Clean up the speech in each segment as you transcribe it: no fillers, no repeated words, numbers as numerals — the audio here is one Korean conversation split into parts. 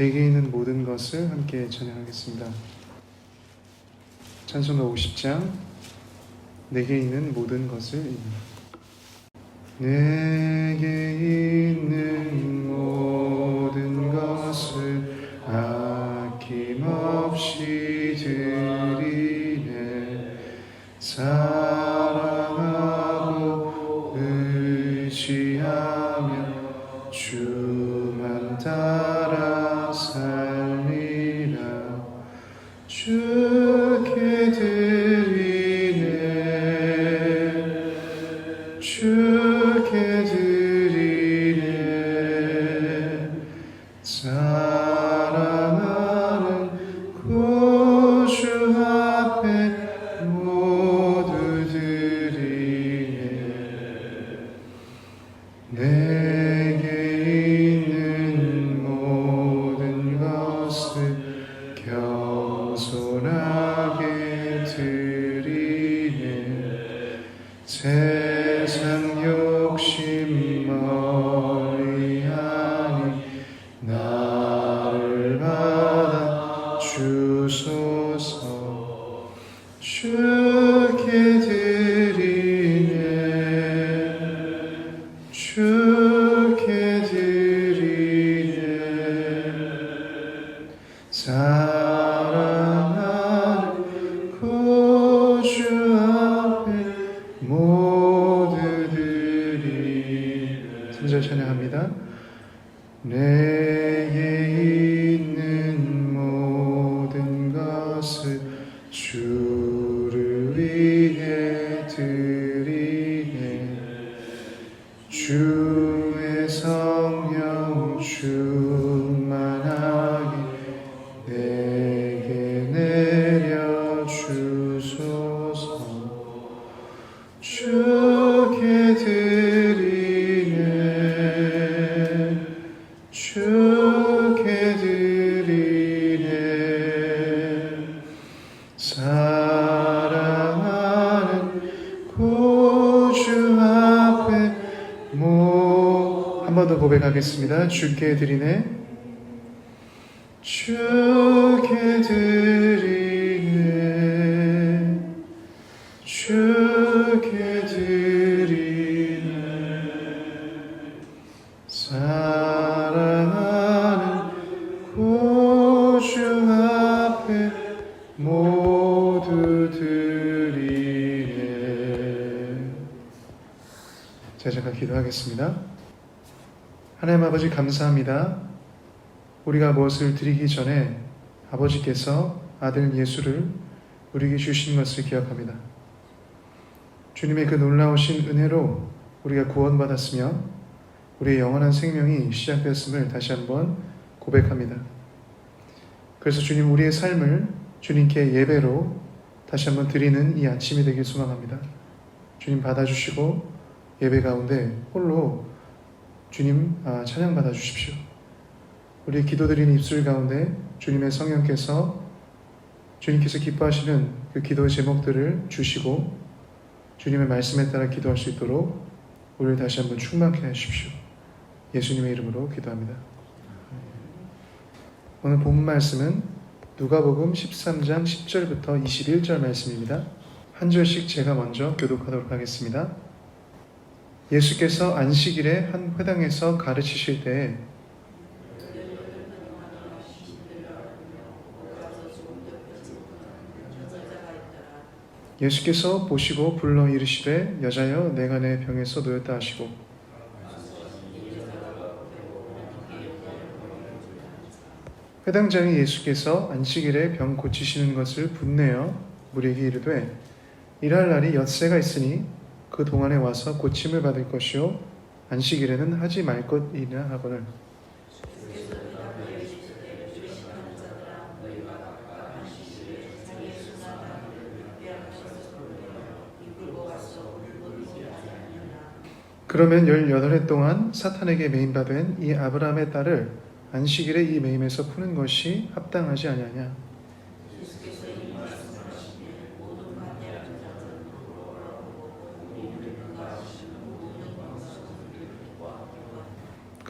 내게 있는 모든 것을 함께 찬양하겠습니다. 찬송가 50장 내게 있는 모든 것을 내게 있는 모든 것을 아낌없이 드리네. 사랑하고 의지하며 주만 따라 살리라. 주께 드리네. 주께 드리네. 사랑하는 구주 앞에 모두 드리네. 내게 있는 모든 것을 겸손하게 드리네. 세상 욕심 머리하니 나를 받아 주소서. 주께 드리네. 주께 드리네. 사랑하는 구주 앞에 모두 드리네. 3절 찬양합니다. 내게 있는 모든 것을 주를 위해 드리네. 주의 성령 충만하게 내게 내려 주소서. 주께 드리네. 주께 드리네. 사랑하는 구주 앞에 한 번 더 고백하겠습니다. 주께 드리네. 주께 드리네. 주께 드리네. 사랑하는 구주 앞에 모두 드리네. 자, 잠깐 기도하겠습니다. 하나님 아버지 감사합니다. 우리가 무엇을 드리기 전에 아버지께서 아들 예수를 우리에게 주신 것을 기억합니다. 주님의 그 놀라우신 은혜로 우리가 구원받았으며 우리의 영원한 생명이 시작되었음을 다시 한번 고백합니다. 그래서 주님, 우리의 삶을 주님께 예배로 다시 한번 드리는 이 아침이 되길 소망합니다. 주님 받아주시고 예배 가운데 홀로 주님 찬양 받아주십시오. 우리의 기도드리는 입술 가운데 주님의 성령께서 주님께서 기뻐하시는 그 기도의 제목들을 주시고 주님의 말씀에 따라 기도할 수 있도록 우리를 다시 한번 충만케 하십시오. 예수님의 이름으로 기도합니다. 오늘 본문 말씀은 누가복음 13장 10절부터 21절 말씀입니다. 한 절씩 제가 먼저 교독하도록 하겠습니다. 예수께서 안식일에 한 회당에서 가르치실 때에 예수께서 보시고 불러 이르시되 여자여 내가 내 병에서 놓였다 하시고 회당장이 예수께서 안식일에 병 고치시는 것을 분내어 무리에게 이르되 일할 날이 엿새가 있으니 그 동안에 와서 고침을 받을 것이요 안식일에는 하지 말 것이라 하거늘 그러면 18해 동안 사탄에게 매임받은 이 아브라함의 딸을 안식일에 이 매임에서 푸는 것이 합당하지 아니하냐.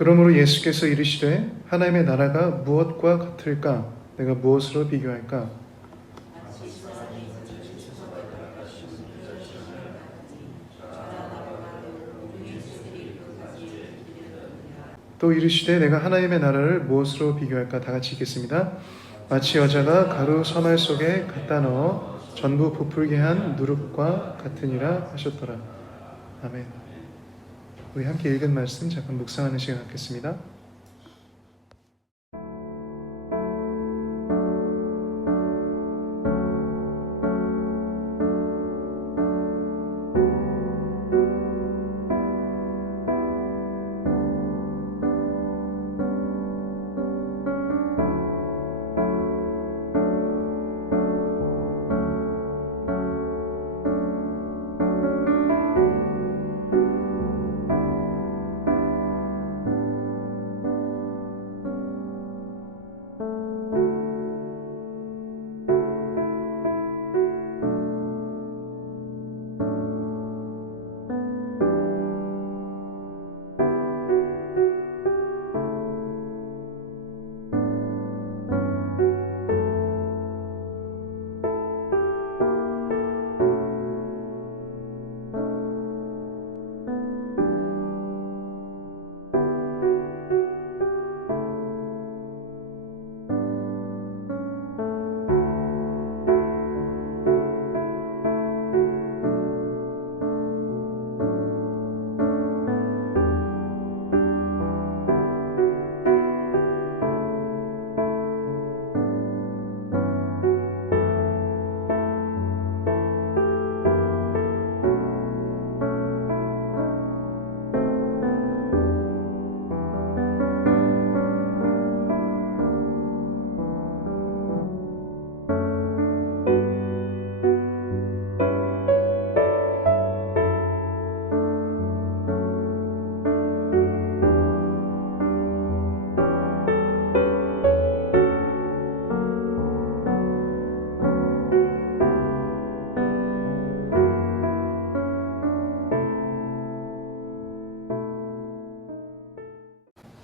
그러므로 예수께서 이르시되 하나님의 나라가 무엇과 같을까? 내가 무엇으로 비교할까? 또 이르시되 내가 하나님의 나라를 무엇으로 비교할까? 다 같이 읽겠습니다. 마치 여자가 가루 서말 속에 갖다 넣어 전부 부풀게 한 누룩과 같으니라 하셨더라. 아멘. 우리 함께 읽은 말씀 잠깐 묵상하는 시간 갖겠습니다.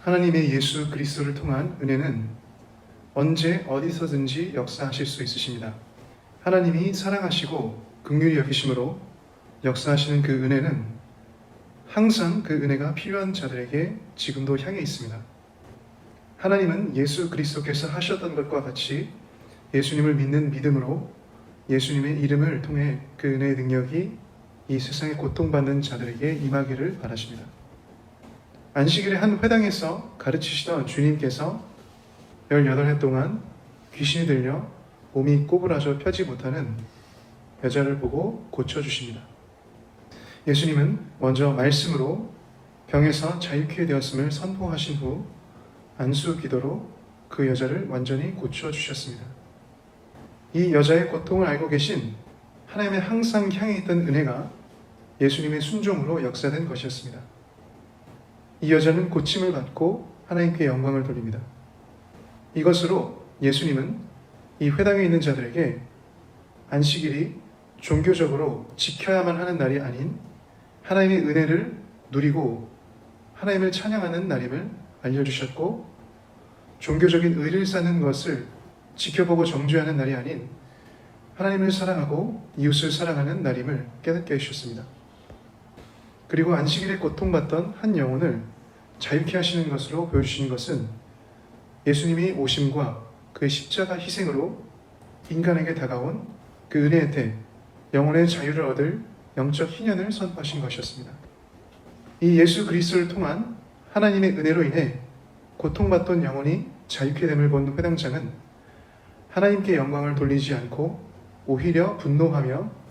하나님의 예수 그리스도를 통한 은혜는 언제 어디서든지 역사하실 수 있으십니다. 하나님이 사랑하시고 긍휼히 여기심으로 역사하시는 그 은혜는 항상 그 은혜가 필요한 자들에게 지금도 향해 있습니다. 하나님은 예수 그리스도께서 하셨던 것과 같이 예수님을 믿는 믿음으로 예수님의 이름을 통해 그 은혜의 능력이 이 세상에 고통받는 자들에게 임하기를 바라십니다. 안식일의 한 회당에서 가르치시던 주님께서 18해 동안 귀신이 들려 몸이 꼬부라져 펴지 못하는 여자를 보고 고쳐주십니다. 예수님은 먼저 말씀으로 병에서 자유케 되었음을 선포하신 후 안수 기도로 그 여자를 완전히 고쳐주셨습니다. 이 여자의 고통을 알고 계신 하나님의 항상 향해 있던 은혜가 예수님의 순종으로 역사된 것이었습니다. 이 여자는 고침을 받고 하나님께 영광을 돌립니다. 이것으로 예수님은 이 회당에 있는 자들에게 안식일이 종교적으로 지켜야만 하는 날이 아닌 하나님의 은혜를 누리고 하나님을 찬양하는 날임을 알려주셨고, 종교적인 의를 쌓는 것을 지켜보고 정죄하는 날이 아닌 하나님을 사랑하고 이웃을 사랑하는 날임을 깨닫게 해주셨습니다. 그리고 안식일에 고통받던 한 영혼을 자유케 하시는 것으로 보여주시는 것은 예수님이 오심과 그의 십자가 희생으로 인간에게 다가온 그 은혜의 대, 영혼의 자유를 얻을 영적 희년을 선포하신 것이었습니다. 이 예수 그리스도를 통한 하나님의 은혜로 인해 고통받던 영혼이 자유케 됨을 본 회당장은 하나님께 영광을 돌리지 않고 오히려 분노하며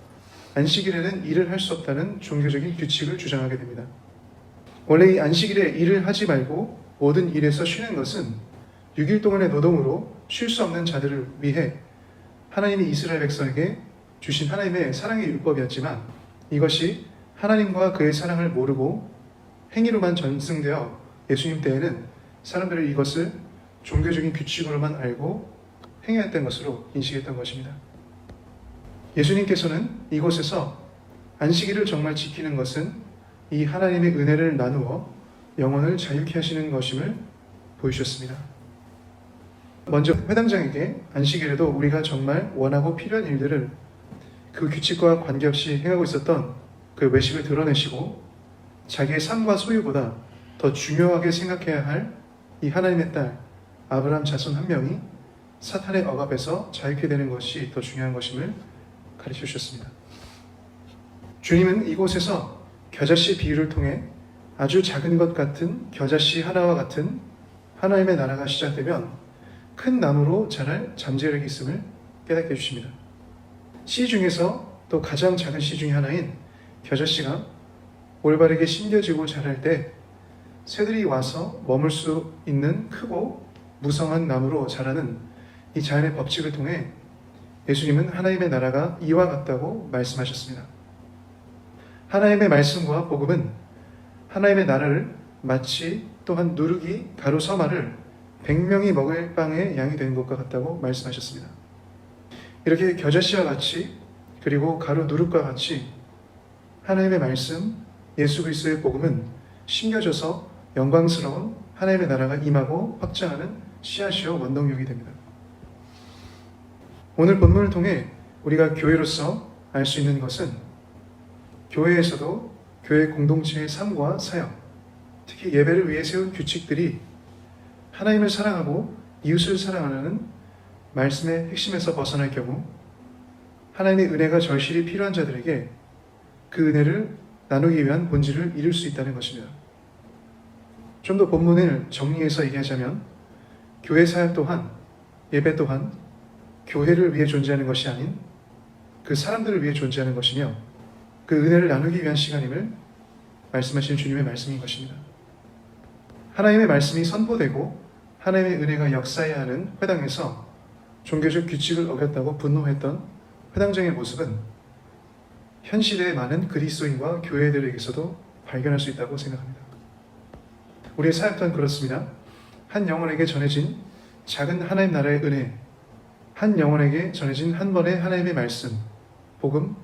안식일에는 일을 할 수 없다는 종교적인 규칙을 주장하게 됩니다. 원래 이 안식일에 일을 하지 말고 모든 일에서 쉬는 것은 6일 동안의 노동으로 쉴 수 없는 자들을 위해 하나님이 이스라엘 백성에게 주신 하나님의 사랑의 율법이었지만, 이것이 하나님과 그의 사랑을 모르고 행위로만 전승되어 예수님 때에는 사람들이 이것을 종교적인 규칙으로만 알고 행해했던 것으로 인식했던 것입니다. 예수님께서는 이곳에서 안식일을 정말 지키는 것은 이 하나님의 은혜를 나누어 영혼을 자유케 하시는 것임을 보여주셨습니다. 먼저 회당장에게 안식일에도 우리가 정말 원하고 필요한 일들을 그 규칙과 관계없이 행하고 있었던 그 외식을 드러내시고 자기의 삶과 소유보다 더 중요하게 생각해야 할 이 하나님의 딸 아브라함 자손 한 명이 사탄의 억압에서 자유케 되는 것이 더 중요한 것임을 가르쳐 주셨습니다. 주님은 이곳에서 겨자씨 비유를 통해 아주 작은 것 같은 겨자씨 하나와 같은 하나님의 나라가 시작되면 큰 나무로 자랄 잠재력이 있음을 깨닫게 해주십니다. 씨 중에서 또 가장 작은 씨 중에 하나인 겨자씨가 올바르게 심겨지고 자랄 때 새들이 와서 머물 수 있는 크고 무성한 나무로 자라는 이 자연의 법칙을 통해 예수님은 하나님의 나라가 이와 같다고 말씀하셨습니다. 하나님의 말씀과 복음은 하나님의 나라를 마치 또한 누룩이 가루 서말을 100명이 먹을 빵의 양이 되는 것과 같다고 말씀하셨습니다. 이렇게 겨자씨와 같이 그리고 가루 누룩과 같이 하나님의 말씀, 예수 그리스도의 복음은 심겨져서 영광스러운 하나님의 나라가 임하고 확장하는 씨앗이요 원동력이 됩니다. 오늘 본문을 통해 우리가 교회로서 알 수 있는 것은 교회에서도 교회 공동체의 삶과 사역, 특히 예배를 위해 세운 규칙들이 하나님을 사랑하고 이웃을 사랑하는 말씀의 핵심에서 벗어날 경우 하나님의 은혜가 절실히 필요한 자들에게 그 은혜를 나누기 위한 본질을 이룰 수 있다는 것입니다. 좀 더 본문을 정리해서 얘기하자면 교회 사역 또한 예배 또한 교회를 위해 존재하는 것이 아닌 그 사람들을 위해 존재하는 것이며 그 은혜를 나누기 위한 시간임을 말씀하신 주님의 말씀인 것입니다. 하나님의 말씀이 선포되고 하나님의 은혜가 역사해야 하는 회당에서 종교적 규칙을 어겼다고 분노했던 회당장의 모습은 현 시대의 많은 그리스도인과 교회들에게서도 발견할 수 있다고 생각합니다. 우리의 사역 또한 그렇습니다. 한 영혼에게 전해진 작은 하나님 나라의 은혜, 한 영혼에게 전해진 한 번의 하나님의 말씀, 복음,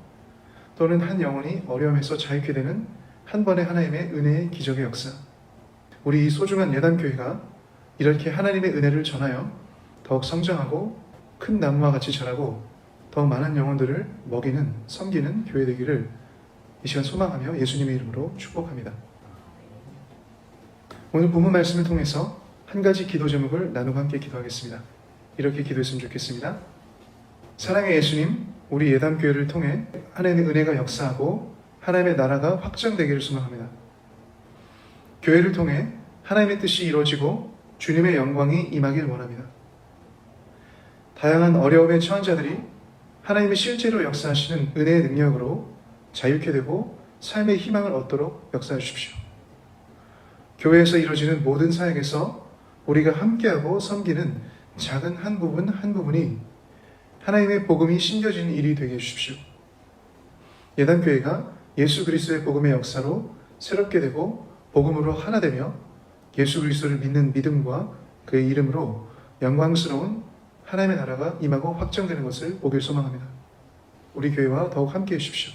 또는 한 영혼이 어려움에서 자유케 되는 한 번의 하나님의 은혜의 기적의 역사. 우리 이 소중한 예담교회가 이렇게 하나님의 은혜를 전하여 더욱 성장하고 큰 나무와 같이 자라고 더욱 많은 영혼들을 먹이는, 섬기는 교회 되기를 이 시간 소망하며 예수님의 이름으로 축복합니다. 오늘 본문 말씀을 통해서 한 가지 기도 제목을 나누고 함께 기도하겠습니다. 이렇게 기도했으면 좋겠습니다. 사랑의 예수님, 우리 예담교회를 통해 하나님의 은혜가 역사하고 하나님의 나라가 확장되기를 소망합니다. 교회를 통해 하나님의 뜻이 이루어지고 주님의 영광이 임하길 원합니다. 다양한 어려움에 처한 자들이 하나님의 실제로 역사하시는 은혜의 능력으로 자유케 되고 삶의 희망을 얻도록 역사해 주십시오. 교회에서 이루어지는 모든 사역에서 우리가 함께하고 섬기는 작은 한 부분이 하나님의 복음이 심겨지는 일이 되게 해주십시오. 예담교회가 예수 그리스도의 복음의 역사로 새롭게 되고 복음으로 하나 되며 예수 그리스도를 믿는 믿음과 그의 이름으로 영광스러운 하나님의 나라가 임하고 확장되는 것을 보길 소망합니다. 우리 교회와 더욱 함께해 주십시오.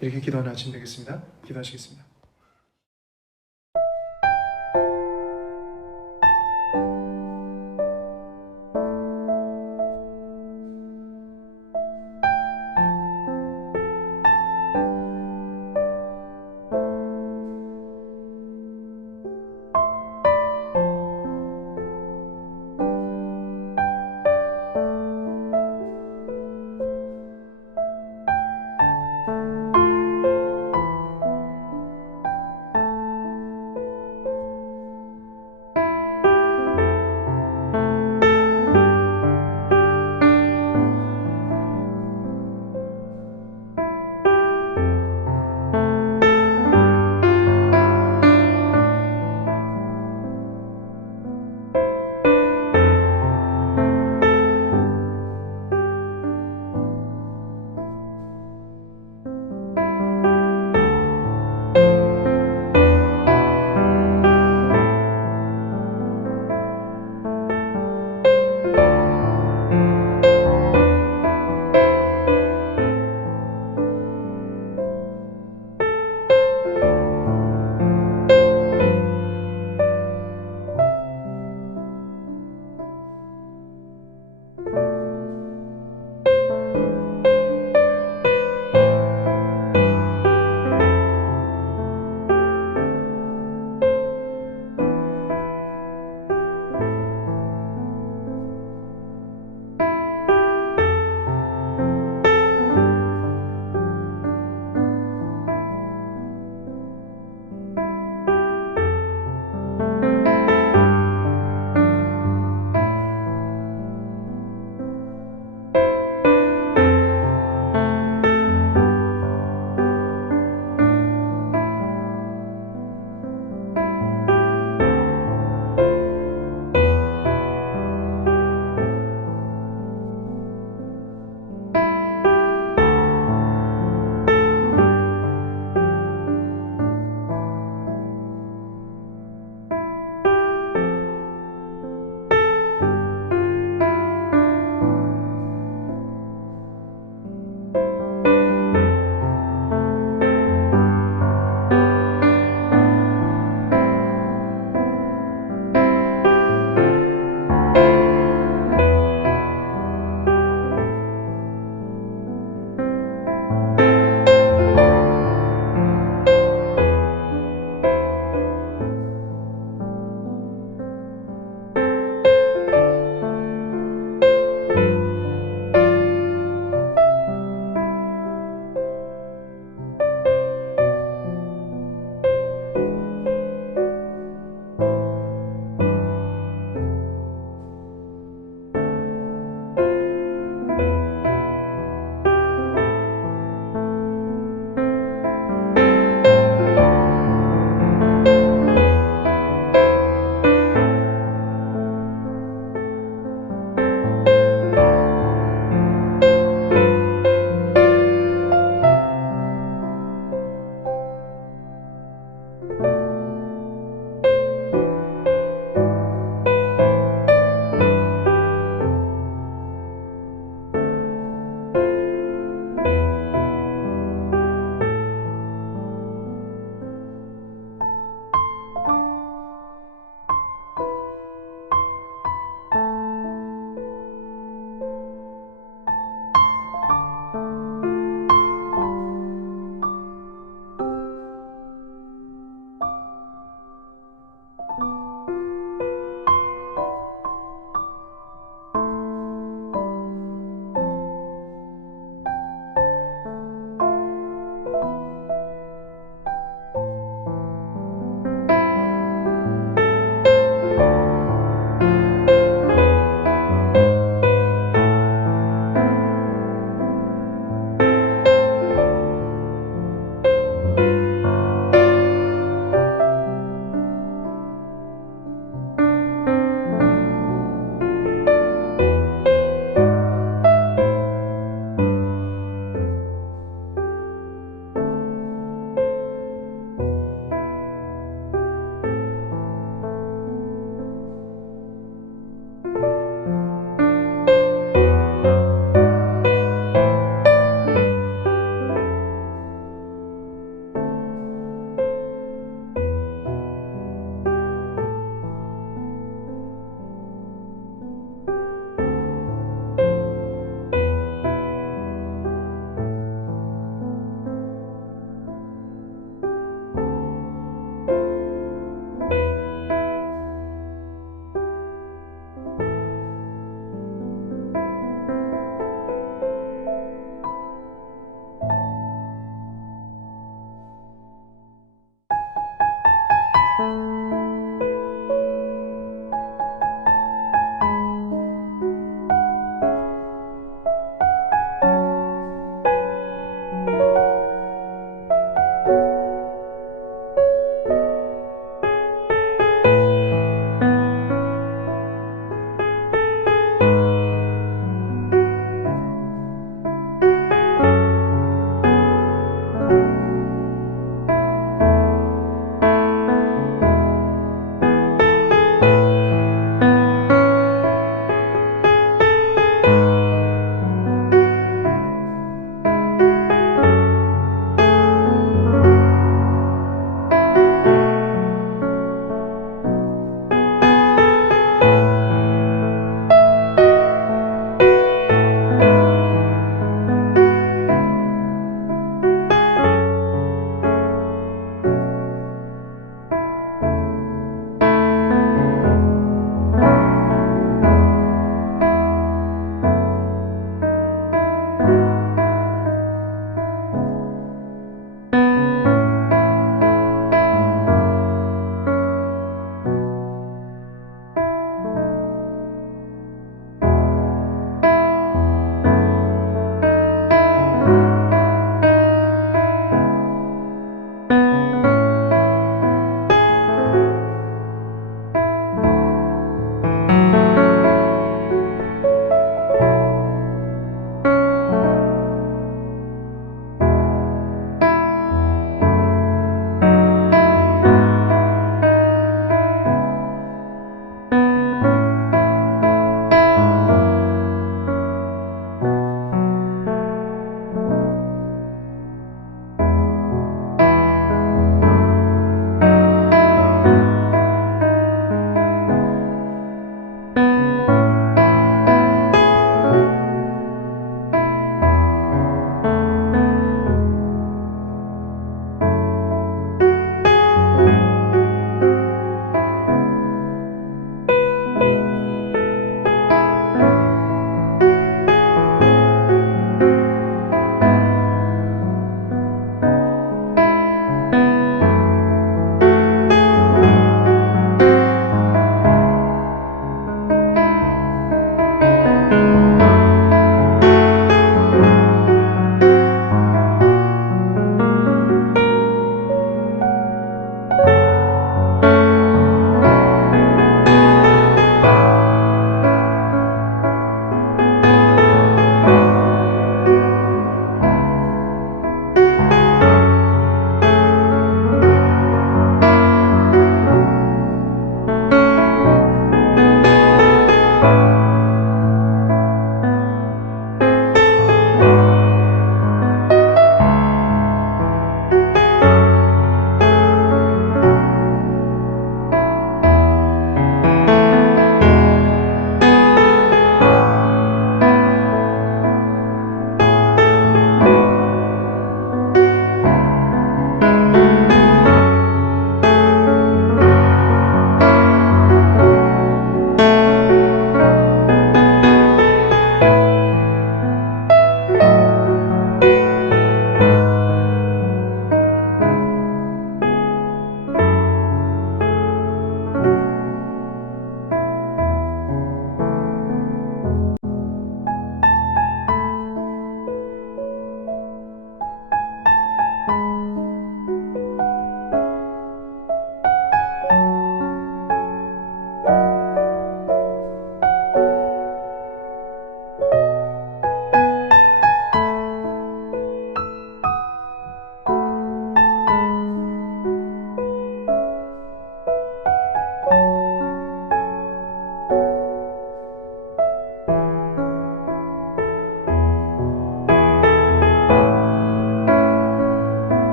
이렇게 기도하는 아침 되겠습니다. 기도하시겠습니다.